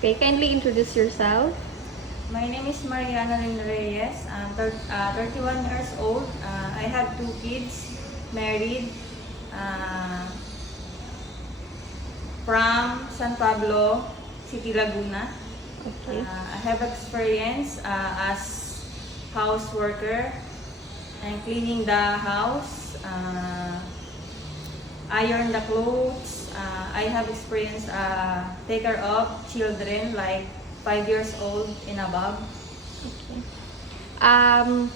Okay, kindly introduce yourself. My name is Mariana Lynn Reyes. I'm 31 years old. I have 2 kids, married, uh, from San Pablo, City, Laguna. Okay. I have experience as house worker and cleaning the house, iron the clothes. I have experience take care of children like 5 years old and above. Okay. Um,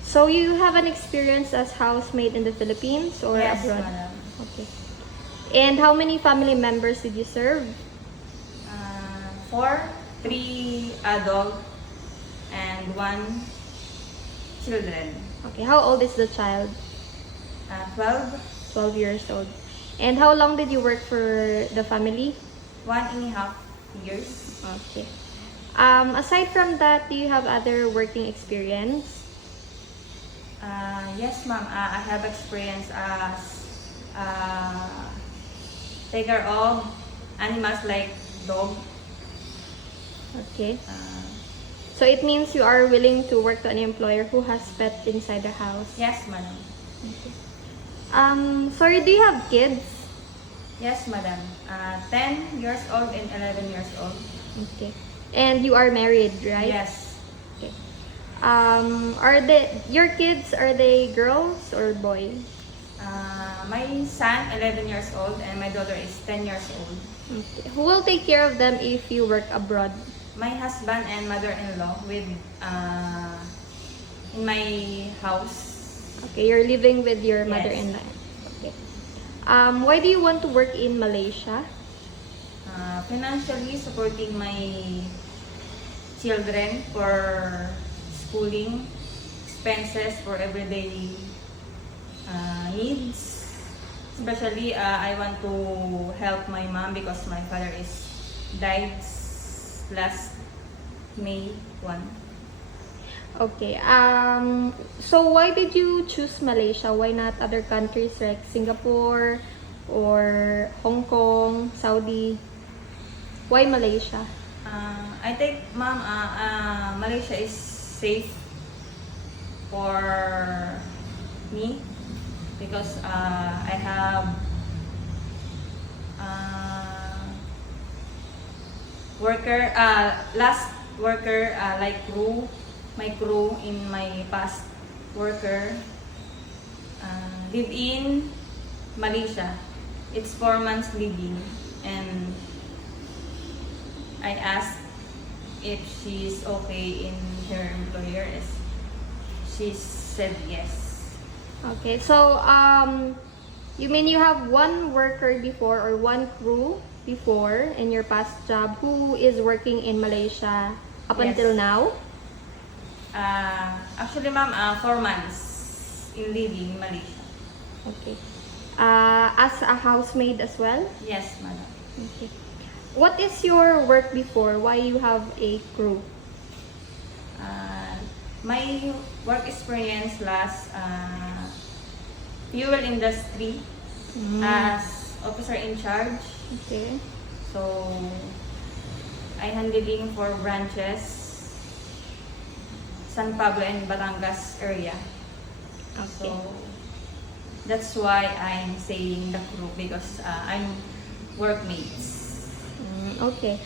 so you have an experience as housemaid in the Philippines or Yes, abroad? madam. Okay. And how many family members did you serve? 4, 3 adult and 1 children. Okay, how old is the child? 12, 12 years old. And how long did you work for the family? 1.5 years. Okay. Aside from that, do you have other working experience? Yes, ma'am. I have experience as take care of animals like dog. Okay. Uh, So it means you are willing to work to an employer who has pets inside the house. yes, madam. Okay. Sorry, do you have kids? Yes, madam. 10 years old and 11 years old. Okay. And you are married, right? Yes. Okay. Are your kids, are they girls or boys? My son, 11 years old, and my daughter is 10 years old. Okay. Who will take care of them if you work abroad? My husband and mother-in-law with in my house. Okay, you're living with your Yes. mother-in-law. Okay. Why do you want to work in Malaysia? Financially supporting my children for schooling, expenses for everyday needs. Especially, I want to help my mom because my father is died last May 1. Okay. So why did you choose Malaysia? Why not other countries like Singapore or Hong Kong, Saudi? Why Malaysia? I think, ma'am, Malaysia is safe for me because I have last worker like my crew in my past worker live in Malaysia. It's 4 months living, and I asked if she's okay in her employer. She said yes. Okay. So you mean you have one worker before or one crew before in your past job who is working in Malaysia up Yes. until now? Actually, ma'am, 4 months in living in Malaysia. Okay. As a housemaid as well? Yes, madam. Okay. What is your work before? Why you have a crew? My work experience last fuel industry as officer in charge. Okay. So, I handling for branches San Pablo and Batangas area. Okay. So, that's why I'm saying the crew because I'm workmates. Okay.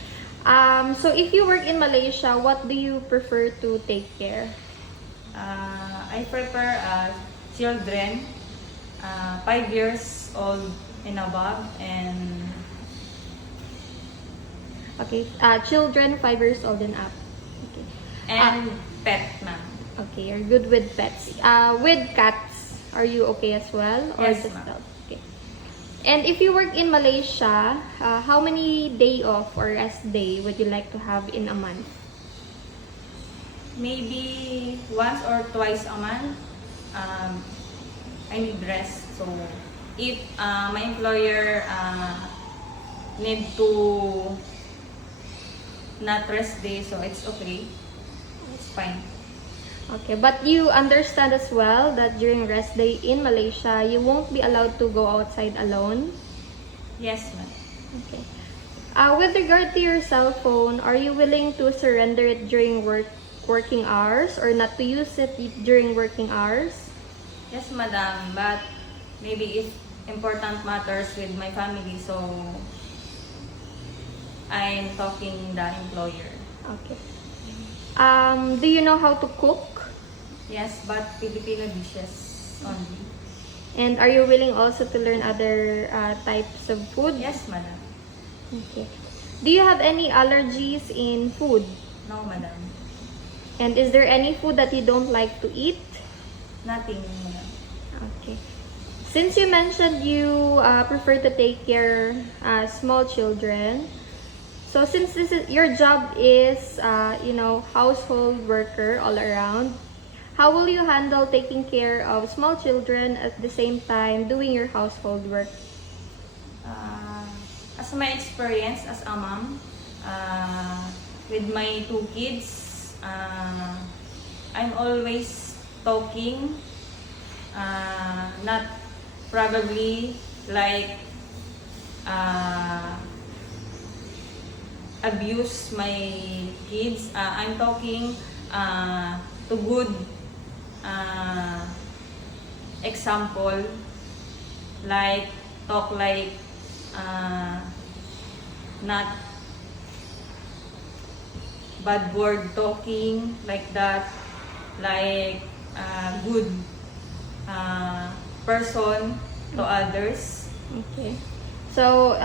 So if you work in Malaysia, what do you prefer to take care? I prefer children 5 years old and above, and Okay. Children 5 years old and up. Okay. pet, ma'am. Okay, you're good with pets. With cats, are you okay as well? Or Yes, just ma'am. dogs? Okay. And if you work in Malaysia, how many day off or rest day would you like to have in a month? Maybe once or twice a month. I need rest. So, if my employer need to not rest day, so it's okay. It's fine. Okay, but you understand as well that during rest day in Malaysia, you won't be allowed to go outside alone. Yes, ma'am. Okay. With regard to your cell phone, are you willing to surrender it during working hours or not to use it during working hours? Yes, madam, but maybe if important matters with my family, so I'm talking the employer. Okay. Do you know how to cook? Yes, but Filipino dishes only. And are you willing also to learn other types of food? Yes, madam. Okay. Do you have any allergies in food? No, madam. And is there any food that you don't like to eat? Nothing, madam. Okay. Since you mentioned you prefer to take care small children, so since this is your job is household worker all around, how will you handle taking care of small children at the same time doing your household work? As my experience as a mom, with my 2 kids, I'm always talking, not probably like abuse my kids. I'm talking to good example, like talk like not bad word talking like that, like good person to others. Okay. So,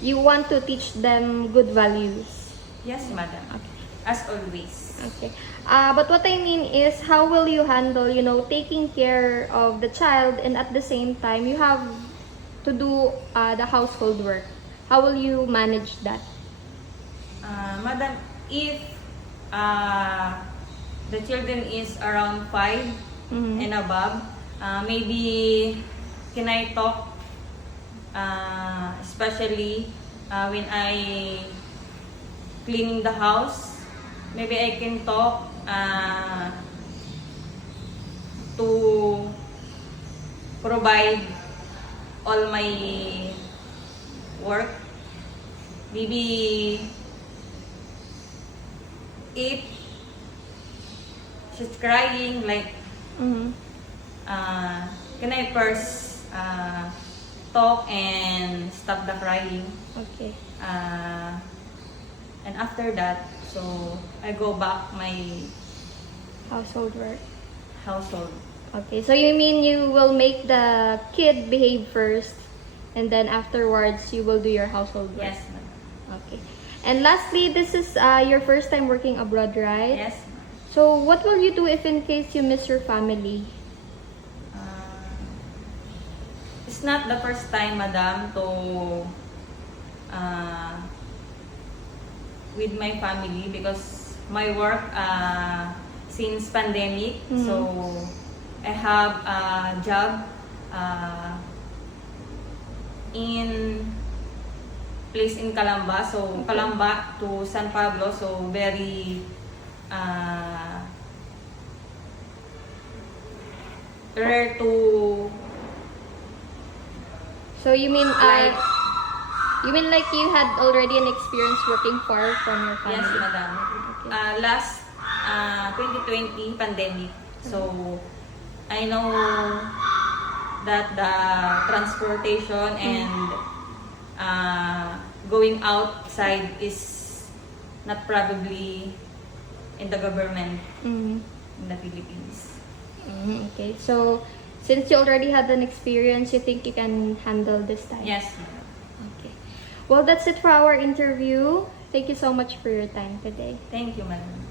you want to teach them good values. Yes, madam. Okay. As always. Okay. But what I mean is, how will you handle, taking care of the child and at the same time you have to do the household work? How will you manage that? Madam, if the children is around 5 Mhm. and above, maybe can I talk, especially when I cleaning the house, maybe I can talk to provide all my work. Maybe if she's crying, like, Mhm. can I first talk and stop the crying? Okay. And after that, so I go back my Household work. household. Okay. So you mean you will make the kid behave first, and then afterwards you will do your household work? Yes, ma'am. Okay. And lastly, this is your first time working abroad, right? Yes, ma'am. So what will you do if in case you miss your family? It's not the first time, madam, to with my family, because my work since pandemic, so I have a job in place in Calamba, so Calamba to San Pablo, so very rare to So you mean like. like you had already an experience working far from your family? Yes, madam. Okay. Last 2020 pandemic, so I know that the transportation and going outside is not probably in the government Mhm. in the Philippines. Okay. So since you already had an experience, you think you can handle this time? Yes, madam. Okay. Well, that's it for our interview. Thank you so much for your time today. Thank you, madam.